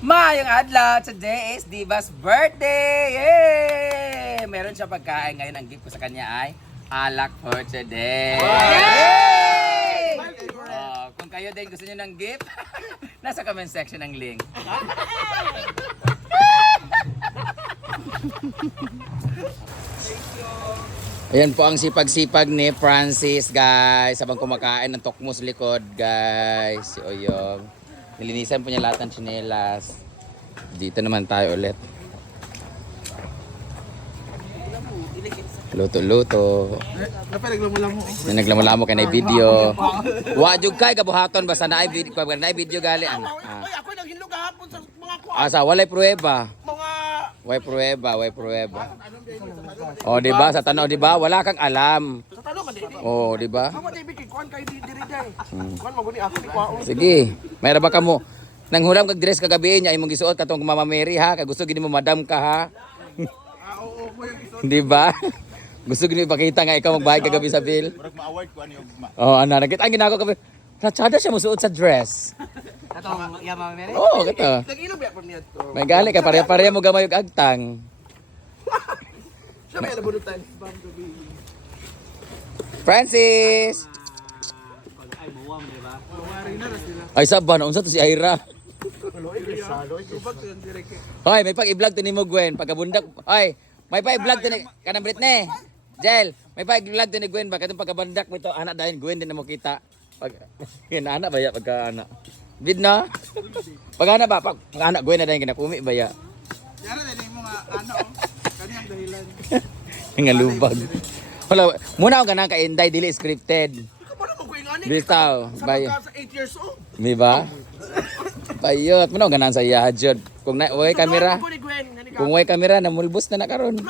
Mayong adlaw, today is Diva's birthday! Yay! Meron siya pagkain ngayon. Ang gift ko sa kanya ay alak for today! Yay! Oh, kung kayo din gusto niyo ng gift, nasa comment section ang link. Ayan po ang sipag-sipag ni Francis, guys. Habang kumakain ng tokmos likod, guys. Si Oyong. Nilinisan po niya lahat ng tsinelas. Dito naman tayo ulit. Luto-luto. Naglamulamo kay na video. Wajug kay kabuhaton basta na video gali an. Ako naghinlo kahapon sa mga kuha. Asa walay pruweba. Mga Way pruweba. Oh, di ba? Sa tanaw, di ba? Wala kang alam. sa tanong ka dili. Oh, di ba? Ako David kay kuan kay diri day. Kuan maguni ako ni kuha. Sige. Mayra ba ka mo? Nang hulam kag dress kagabi niya imong gisuot katong Mama Mary ha. Kay gusto gini mo madam ka ha. Oo, ko yung isuot. Di ba? Gusto gini ipakita nga ikaw magbayad kagabi sa bill. Murag ma-award ko ani og Oh, ana nakita ang ginako kagabi. Natsada siya musuot sa dress. Katong Mama Mary. Oh, kato. Nag-ilo ba pa niya to? May gali ka pareha-pareha mo gamay og agtang. Siya may nabunutan. Francis. Ay buwam di ba? Wari na sila. Ay saban unsa to si Ira? Loy salo. Ibag to direk. Hoy, may pag-i-vlog to nimo Gwen pagkabundak. Hoy, may pa-i-vlog to ni kanang Britney. Jel, may pa-i-vlog to ni Gwen ba katong pagkabandak mo to anak dahil Gwen din na mo kita. Pag anak ba ya pagka anak. Bid na? Pag anak ba pag anak Gwen na dahil kinapumi ba ya? Yara din mo nga ano kaniyang dahilan. Nga lubag. Wala, muna ako ganang ka-inday dili scripted. Kapano mo kuing ani? Bitaw, Sa bay. mga sa 8 years old. Di ba? Bayot, muna ako ganang sa iya jud. Kung na way kamera, Ko ni Gwen, ngani ka. kung way kamera na mulbos na karon.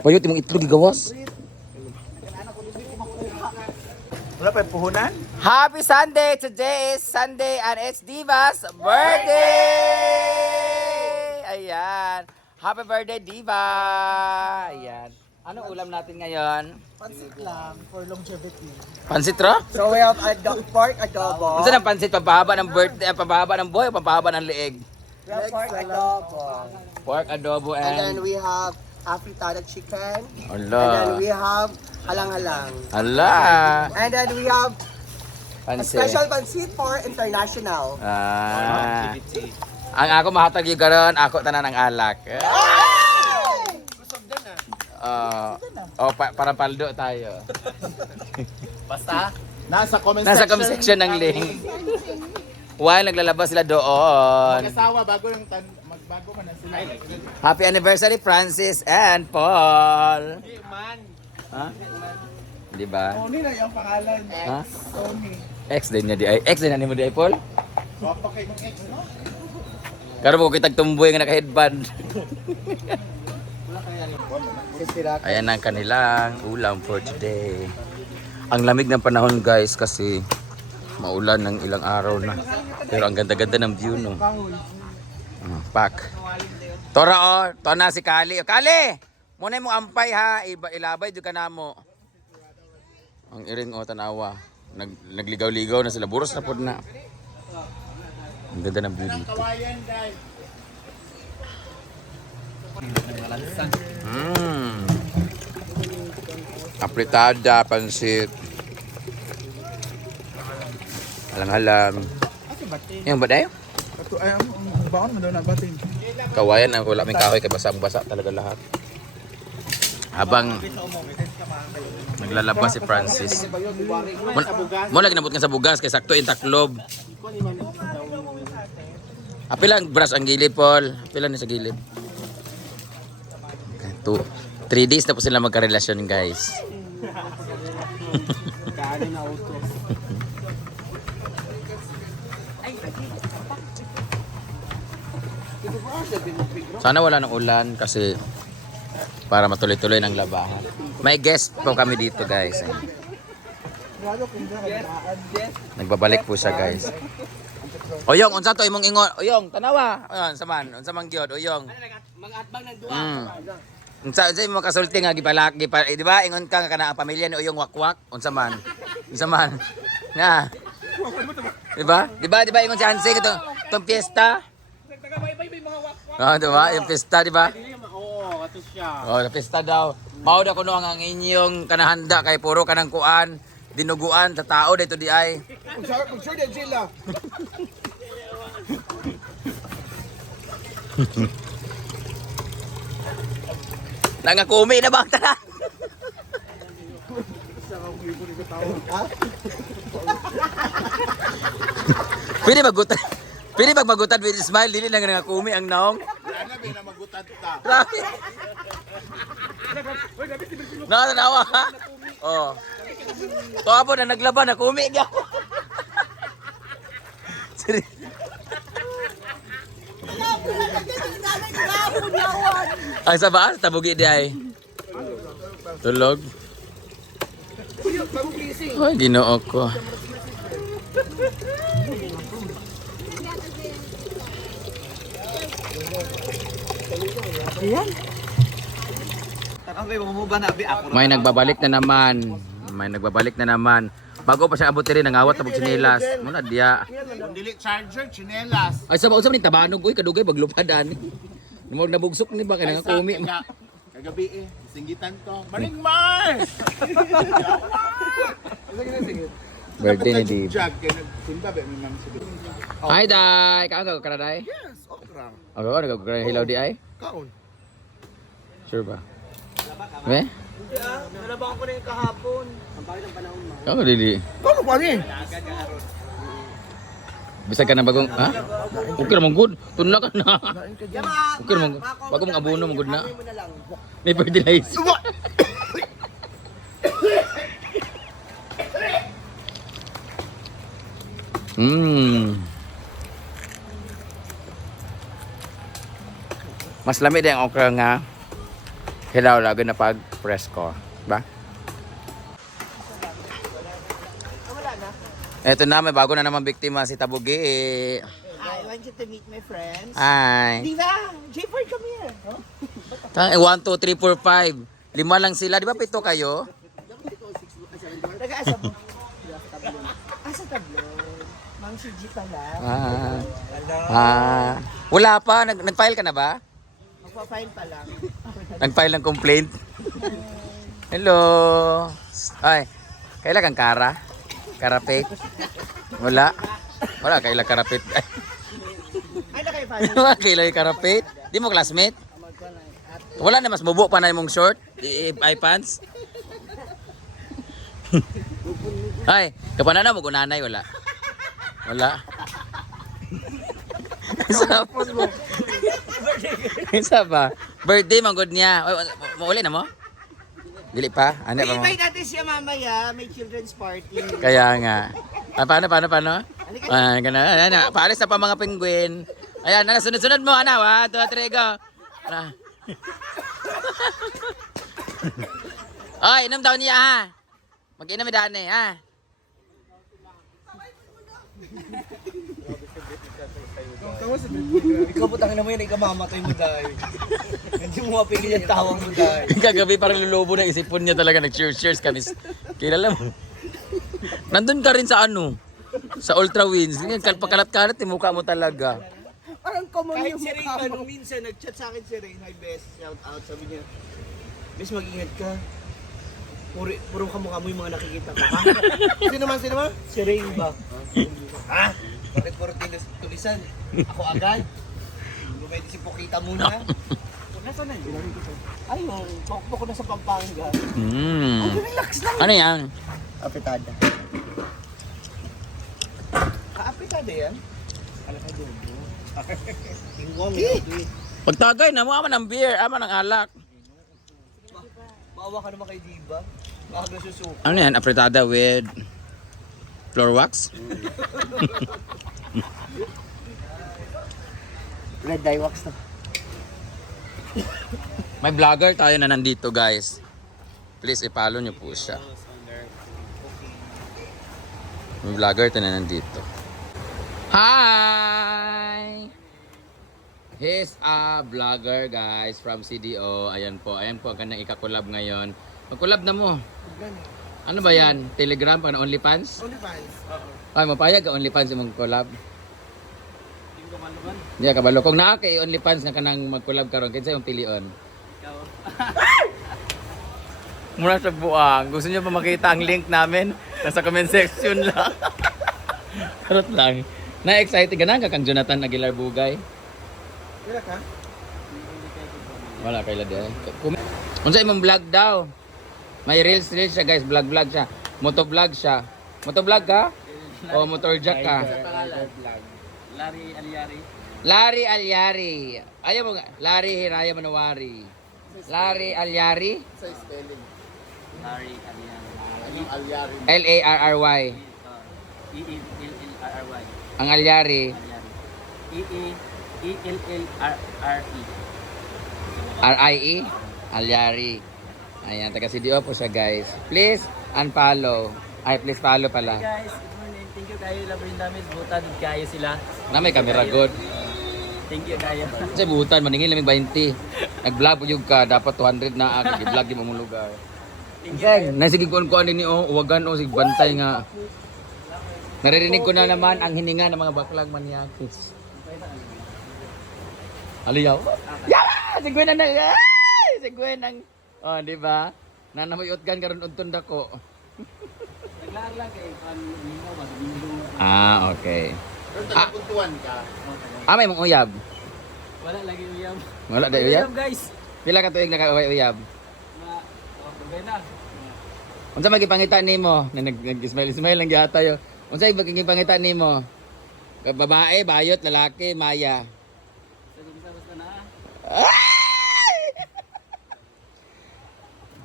Bayot imong itlog gigawas. Wala pa puhunan? Happy Sunday! Today is Sunday and it's Diva's birthday! Ayan. Happy birthday, Diva! Ayan. Anong ulam natin ngayon? Pansit lang for longevity. Pansit ro? So we have pork adobo. Ano ang pansit? Pabahaba ng birthday, pabahaba ng buhay o pabahaba ng leeg? We have pork adobo. Pork adobo And then and... we have afritada chicken. And then Ala. we have halang-halang. Ala. And then we have a Pansit. special pancit for international. Ah. Ang ako mahatag yung garon, ako tanan ng alak. Para paldo tayo. Basta nasa comment Nasa comment section ng link. While naglalabas sila doon. Kasawa bago yung magbago man na sila. Happy anniversary Francis and Paul. Man. Ha? Di ba? Tony na yung pangalan. Ha? Tony. Ex din niya di ay. Ex din na mo di ay Paul. Wapa kay mong ex, no? Karon mo kitag tumboy nga naka-headband. Ayan ang kanilang ulam for today. Ang lamig ng panahon guys kasi maulan ng ilang araw na. Pero ang ganda-ganda ng view no. Pak. Tora oh, to na si Kali. Kali! Muna mo ampay ha, ilabay jud ka namo. Ang iring o tanawa. Nagligaw-ligaw na sila, buros na pod na. Ang ganda ng view dito. Apritada, pansit. Halang-halang. Yung baday? Ay, ang baon mo daw na batin. Kawayan ang wala may kahoy kay basang-basa talaga lahat. Habang naglalabas si Francis. Mo lagi nabot ka sa bugas kay sakto intaklob. Apilang brush ang gilid, Paul. Apilang ni sa gilid. 3 days na po sila magkarelasyon, guys. Sana wala ng ulan kasi para matuloy-tuloy ng labahan. May guest po kami dito, guys. Nagbabalik po siya, guys. Oyong, unsa to imong ingon? Oyong, tanawa. Ayan, saman, unsa man gyud, Oyong. Mag-atbang ng duwa. Unsa mo kasulti nga gipalak, di ba? Ingon ka nga kana ang pamilya ni Oyong Wakwak, unsa man. Unsa man. Na. Diba? Diba ingon si Hansi itong piyesta? Diba? Yung piyesta, diba? Oo, ato siya. Oh, sa piyesta daw. Mao da kuno ang inyong kanahanda kay puro kanang kuan, dinuguan sa tao dito di ay. Mag-sure din sila. Nangakumi na ba ang tanan? Pwede magutan. Pwede magutan with smile, dili na nangakumi ang naong. Ano ba na magutan ta? Grabe. Nakatawa ha? Oh. To apo na naglaban, nakumi niya ako. Ay sa ba? Tabugi di ay. Tulog. Ay, ginoo ko. May nagbabalik na naman. May nagbabalik na naman. Bago pa siya abot rin, nangawat na magsinilas. Muna diya. Dili charger, chinelas. Ay, sa ni tabanog. Uy, kadugay, baglupadan. Nabugsok ni ba? Kaya kumi. Kagabi singgitan to. Maring Mars! Birthday ni Dave. Jag, kaya nagsimba ba, may mga sabi. Hi, Day! Kaan ka ka Day? Yes, okra. Ako ka nagkakaroon hilaw di ay? Kaon. Sure ba? Me? Nalabakan ko na yung kahapon. Ang bakit ang panahon mo? Ako dili. Kaon pa ni? Bisag ka na bagong, ha? Okay naman good. Tunla ka na. Okay naman good. Bago mong abono mong good na. Mo na lang. May fertilizer. Mas lamig din ang okra nga. Hilaw lagi na pag presko. Ba? Eto na, may bago na naman biktima si Tabugi. I want you to meet my friends. Hi. Diva! J-Ford, come here. 1, 2, 3, 4, 5. 5 lang sila. Di ba 7 kayo? Nag-aasa mo? Asa tablon. Mang si G pala. Wala pa. Nag-file ka na ba? Magpa-file pa lang. Nag-file ng complaint? Hello. Ay, kailan kang kara? Karapit? Wala. Wala, kailan karapit? Ay, na kayo file. Kailan yung karapit? Di mo classmate? Wala na, mas bubo pa na yung short? Ay pants? Ay, kapanan na mo kung nanay, wala. Wala. Isa ba? Birthday, manggod niya. Mauli na mo? Dili pa? Ano pa mo? I-invite natin siya mamaya. May children's party. Kaya nga. Paano? Ayan, paalis na pa mga penguin. Ayan, sunod-sunod mo, ano? 1, 2, 3, go. Oy, inom daw niya, ha? Mag-inom ni Dani, ha? Ikaw putang na mo yun, ikamamatay mo dahil. Hindi mo mapigil yung tawang mo dahil. Kagabi parang lulubo na isipon niya talaga. Nag-cheers kami. Kilala mo. Nandun ka rin sa ano? Sa Ultra Winds. Pagkalat-kalat, yung mukha mo talaga. Parang common yung mukha mo. Nung minsan, nag-chat sa akin si Rain. Hi, best. Shout out. Sabi niya, best, mag-ingat ka. Puro kamukha mo yung mga nakikita ko. Ha? Sino man? Si Rain ba? Ha? Bakit puro tulisan? Ako agad? Lumay si Pokita muna. Nasaan na yun? Ay, pokpok ko na sa Pampanga. Relax lang. Ano yan? Apitada. Apitada yan? Alam ka doon. Tingwang. Pagtagay na mo, aman ng beer, aman ng alak. Maawa ka naman kay Diva. Baka nasusuko. Ano yan? Apretada with floor wax? Red dye wax to. May vlogger tayo na nandito, guys. Please, i-follow nyo po siya. May vlogger tayo na nandito. Hi! He's a vlogger, guys, from CDO. Ayan po ang kanyang ikakulab ngayon. Mag-collab na mo. Ano ba yan? Telegram? Ano, OnlyFans? OnlyFans. Ay, mapayag ka OnlyFans yung mag-collab. Hindi ko maluman. Di ka kabalo. Kung naa kay OnlyFans nga kanang mag-collab karon, kinsa yung pilion? Ikaw. Mura sa buang. Gusto niyo pa makita ang link namin? Nasa comment section lang. Karot lang. Na-excited ka na kang Jonathan Aguilar Bugay? Kira ka? Wala kay ladi. Unsa imong vlog daw? May reels siya guys, vlog siya. Motovlog siya. Motovlog ka? O motor jack ka? Larry Aliari. Larry Alyari. Ayaw mo nga. Larry Hiraya Manawari. Larry Alyari? Sa spelling. Larry Aliari. Anong alyari? L-A-R-R-Y. E-E-L-L-R-R-Y. Ang Alyari. Aliari. E-E-L-L-R-R-E. R-I-E? Alyari. Ayan, taga CDO po siya guys. Please unfollow. Ay, please follow pala. Guys, good morning. Thank you kayo. Labarin namin. Butad kayo sila. Na may camera good. Thank you kayo. Kasi butan, maningin lamig 20. Nag-vlog po yung ka, dapat 200 na ako. I-vlog yung mong lugar. Seng, nasigig ko din ni uwagan o sig bantay nga. Naririnig ko na naman ang hininga ng mga baklang manyakis. Aliyaw. Yawa! Si Gwen ang si Gwen ang oh, di ba? Nanamuyot-gan karon untun dako. Naglaan lang kay Nino ba? Ah, okay. Pero tagapuntuan ka. May mong uyab. Wala lagi uyam. Wala day uyab. Guys. Pila ka tuig naka-uyab? Na. Unsa magipangita nimo? Na nag-smile lang gyata yo. Unsa magipangita nimo? Babae, bayot, lalaki, maya. Sa basta na.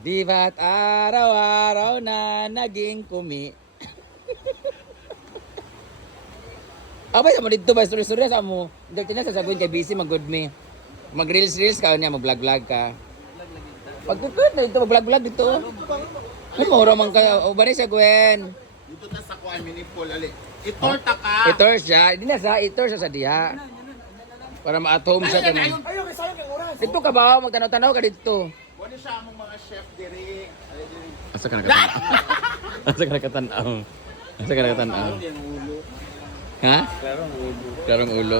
Di ba't araw-araw na naging kumi? Abay, sa mo dito ba? Story-story sa mo. Hindi ko na sasabihin kay busy, mag-good me. Mag-reels-reels ka, niya, mag-vlog-vlog ka. Pagkukod na dito, mag-vlog-vlog dito. Ay, mahura man ka. O ba rin siya, Gwen? Dito na sa kuan minipol ali. Itorta ka. Itor siya. Hindi na sa itor siya sa diha. Para ma-at home siya. Ayaw kay sayang kay oras. Dito ka ba? Magtanaw-tanaw ka dito. Wala siya among mga chef diri. Ali diri. Asa ka nakatanaw? Asa ka nakatanaw? Asa ka nakatanaw? Ha? Karong ulo.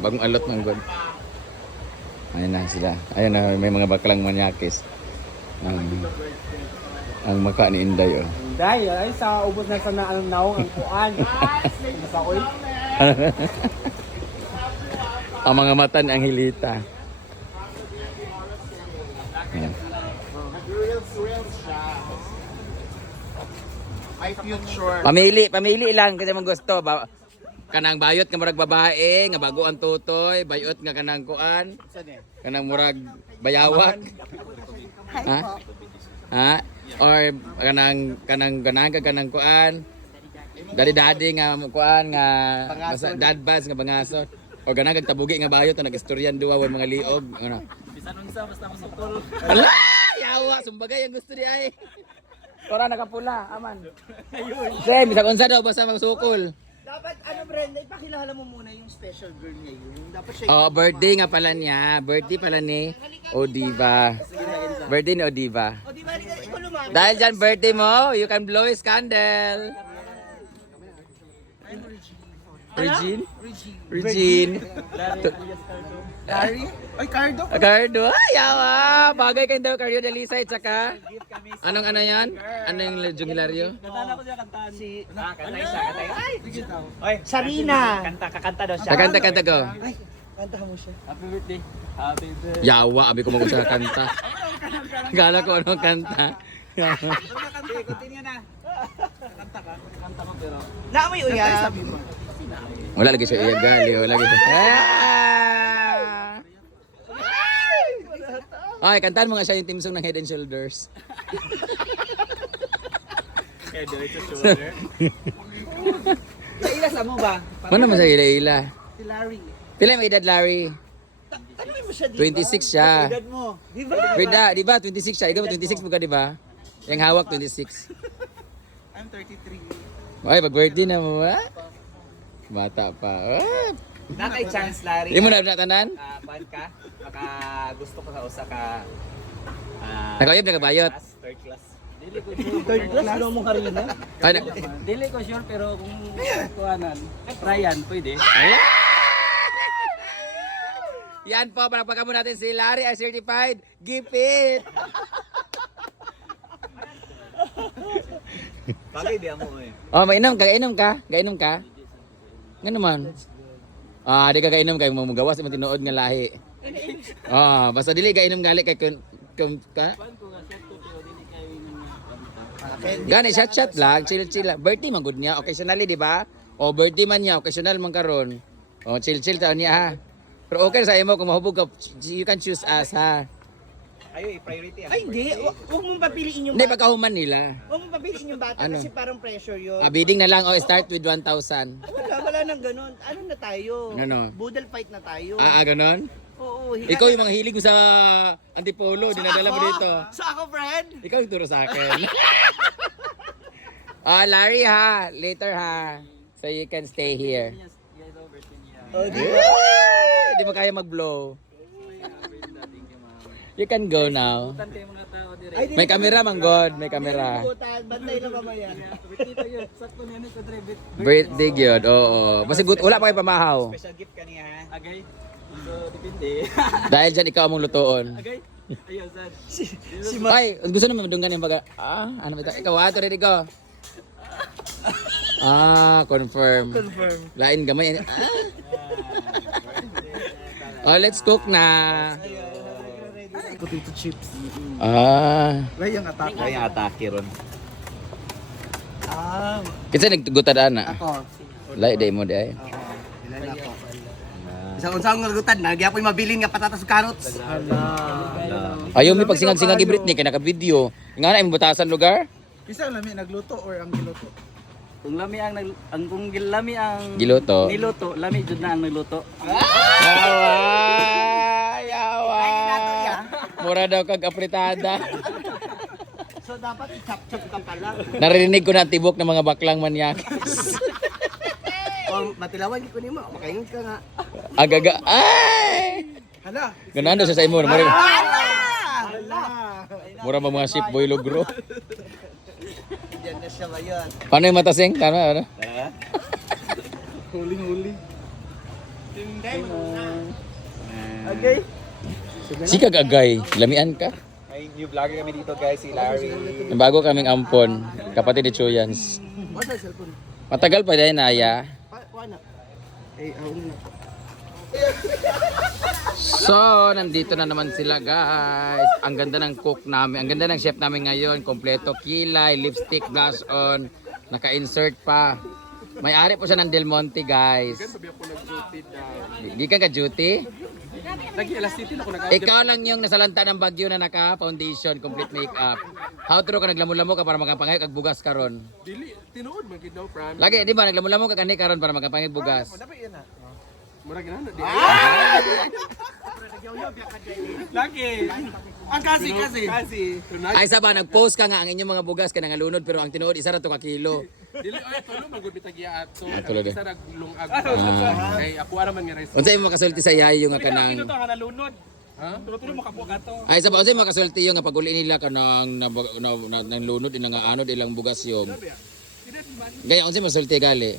Bagong alot ng god. Ayan na sila. Ayan na, may mga baklang manyakis. Ang maka ni Inday, oh. Dai, ay sa ubos na sana ang naong ang kuan. Sa oy. Ang mga mata ni Angelita. Ayan. Reels siya. My future. Pamili lang kasi mong gusto. Kanang bayot nga murag babae, nga bago ang tutoy, bayot nga kanang kuan, kanang murag bayawak. Ha? Ha? Or kanang kuan, dadi-dadi nga kuan nga dad bads nga bangasot. O ganang tabugi nga bayot na nag-istoryan duwa way mga liog, ano. Bisan unsa basta masukol. Ala, yawa, sumbagay ang gusto di ay. Tora nakapula, aman. Ayun. Sige, bisag unsa daw basta masukol. Dapat Brenda, ipakilala mo muna yung special girl niya yun. Dapat siya Oh, birthday nga pala niya. Birthday pala ni Odiva. Birthday ni Odiva. O di ba ikaw lumapit? Dahil dyan birthday mo, you can blow his candle. Regine? Regine. Larry? Ay, Cardo? Cardo. Ay, yawa. Bagay kayo daw, Cardo Delisa. At saka, anong ano yan? Ano yung Ledyong Hilario? Kantana ko siya kantaan. Si kantay siya, kantay. Ay, Sarina! Kakanta daw siya. Kanta ko. Ay, kantahan mo siya. Happy birthday. Happy birthday. Yawa, abi ko mo siya kanta. Gala ko anong kanta. Continue na. Kanta ko pero. Naamoy uyab. Wala lagi siya iya gali. Wala lagi siya. Ay, kantahan mo nga siya yung team song ng Head and Shoulders. Head and shoulder. Ila sa mo ba? Ano mo sa ila-ila? Si Larry. Pila yung edad, Larry? Ano mo siya, 26 siya. Edad mo. Di ba? Frida, di ba? 26 siya. Ikaw 26 mo ka, di ba? Yung hawak, 26. I'm 33. Ay, pag-birthday na mo, ha? Bata pa. Nakay chance Larry. Hindi mo na natanan? Ban ka? Maka gusto ko sa usa ka Nakauyab, nakabayot. third class. Third class, ano mong karina? Ay, Dili ko sure pero kung kuhanan, Ryan, pwede. yan po, palakpakan mo natin si Larry ay certified gipit. Bagay di mo eh. Oh, mainom ka, gainom ka, gainom ka. Nga naman. Ah, di ka gainom kay mo gawas mo tinuod nga lahi. Ah, basta dili gainom gali kay kun ka. Gani shot lang, chill lang. Birthday man good niya, occasionally di ba? O birthday man niya, occasional man karon. O chill taon niya ha. Pero okay sa imo kung mahubog ka, you can choose us ha. Ayo, i-priority. Ay, hindi. Huwag mong papiliin yung Hindi pagkahuman nila. Huwag mong papiliin yung bata Ano? kasi parang pressure yun. Ah, bidding na lang o start with 1,000. Wala nang ganun. Ano na tayo? Ano? Boodle fight na tayo. Ganon? Oo. Ikaw yung mga hilig mo sa antipolo, dinadala mo dito. Sa ako, friend? Ikaw yung turo sa akin. Larry ha, later ha. So you can stay here. Oh, di ba? Di ba kaya mag-blow? You can go now. Tantay mga tao dire. Ay, di May na- camera man God, may camera. Bantay na mamaya. Dito yun, sakto niya ko drive. Birthday gyud. Oo. Basta wala pa kay pamahaw. Special gift kaniya ha. Agay. So depende. Dahil diyan ikaw among lutoon. Agay. Ayaw sad. Ay, gusto naman madunggan yung baga. Ano ba ito? Ikaw ato rin ko. Confirm. Confirm. Lain gamay. Oh, let's cook na. Potato chips. Ray ang atake. Ray ang atake ron. Kinsa nagtugutad ana? Ako. Lai day mo day. Ilan ako. Isang unsang nagutan, nagyapoy mabilin nga patatas ug carrots. Ayaw mi pagsingag-singag ni Britney kay naka-video. Nga na imong batasan lugar? Kisa lami nagluto or ang giluto? Kung lami ang kung lami ang Giluto. niluto, lami jud na ang nagluto. Yawa. Mura daw kag apritada. So dapat i-chop-chop ka pala. Narinig ko na tibok ng mga baklang manyakis. O matilawan ko nimo, makaingon ka nga. Agaga. Ay! Hala! Ganando siya sa imo. Mura, Hala. mura mga ship boy logro. Diyan na siya ngayon. Paano yung matasing? Ano? Huling-huli. Okay. Si kagagay. Lamian ka. May new vlogger kami dito guys, si Larry. Bago kaming ampon. Kapatid ni Chuyans. What's sa cellphone? Matagal pa din Aya. Wala. Eh, na. So, nandito na naman sila guys. Ang ganda ng cook namin. Ang ganda ng chef namin ngayon. Kompleto kilay, lipstick, blush on. Naka-insert pa. May-ari po siya ng Del Monte guys. Di ka ka-duty? Lagi elasticity na ko Ikaw lang yung nasalanta ng bagyo na naka-foundation, complete makeup. How true ka naglamulamo ka para makapangay kag bugas karon? Dili, tinuod man gid daw, Fran. Lagi, di ba naglamulamo ka kani karon para makapangay bugas? Dapat yan na. Murag na di. Lagi. Ang kasi. Ay sa ba nag-post ka nga ang inyong mga bugas kay nangalunod pero ang tinuod isa ra to ka kilo. Dili ay tulo man gud bitagya ato. tulo de. Isa naglungag. Kay ako ara man nga rice. Unsa imong makasulti sa yayo nga kanang Ito nga nalunod. Ha? Tulo makabuo ka to. ay sa ba unsa imong makasulti yung nga paguli nila kanang nang lunod ina nga anod ilang bugas yung. Gaya unsa imong sulti gali?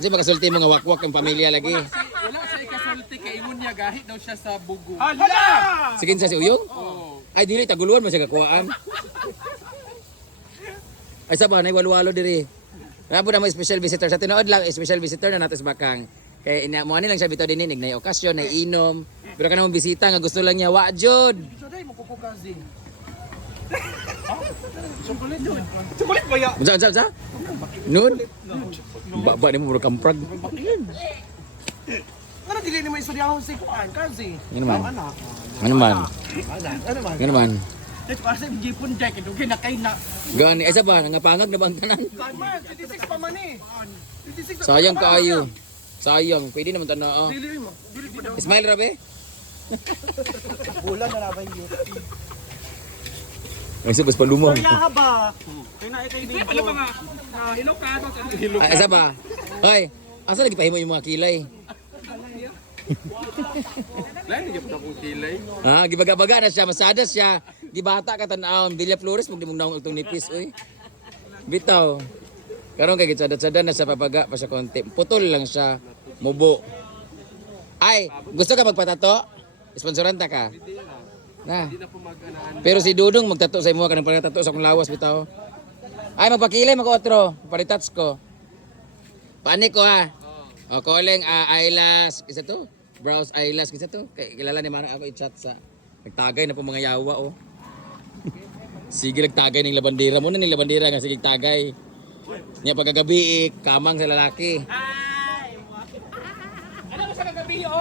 Unsa imong makasulti mga wakwak ang pamilya lagi? Wala siya ikasulti kay ingon niya gahit daw siya sa bugo. Hala! Sige sa si Uyong? Oh. Ay dili taguluan man siya kakuhaan. Ay sa ba nay walwalo diri. Nabo na may special visitor sa tinuod lang, special visitor na natos bakang. Kay ina mo ani lang siya bitaw dinhi nay okasyon, nay inom. Pero kanang bisita nga gusto lang niya wa jud. So dai mo kukukazi. Chocolate yun. Chocolate ba ya? Unsa? Nun? Baba ni mo murag kamprag. Ano dili ni mo istudyahon si kuan kasi. Ano man? Anak. Ano man? Ano man? Ano man? Dito kasi jipon jay kay dugay na kay na. Gani ay sa ba nangapangag na bang tanan? Man, 56 pa man eh. 56 Sayang kaayo. Sayang, pwede naman tanaw. Dili mo. Dili pa daw. Smile rabe. Bulan na labay yun. Ay sa bas palumong. Kaya ba? Kay na kay dito. Alam mga hilok ka to. Hilok. Ay sa ba? Hoy, asa lagi pahimo yung mga kilay? Lain niya po akong kilay. Ha, gibaga-baga na siya, masada siya. Di bata ka tan-aon, Villa Flores mong dimong naong itong nipis oy. Bitaw. Karon kay gitsada-sada na sa papaga pa sa konti. Putol lang siya, mubo. Ay, gusto ka magpatato? Sponsoran ta ka. Na. Hindi na po mag-anaan. Pero si Dudong magtato sa imo kanang pagtato sa akong lawas bitaw. Ay magpakilay mag-otro, paritats ko. Panik ko ha. O calling eyelash, isa to. Brows eyelash, isa to. Kilala ni Mara ako i-chat sa. Nagtagay na po mga yawa oh. Sige nagtagay ning labandera mo na ning labandera nga sige tagay. Niya pagkagabi kamang sa lalaki.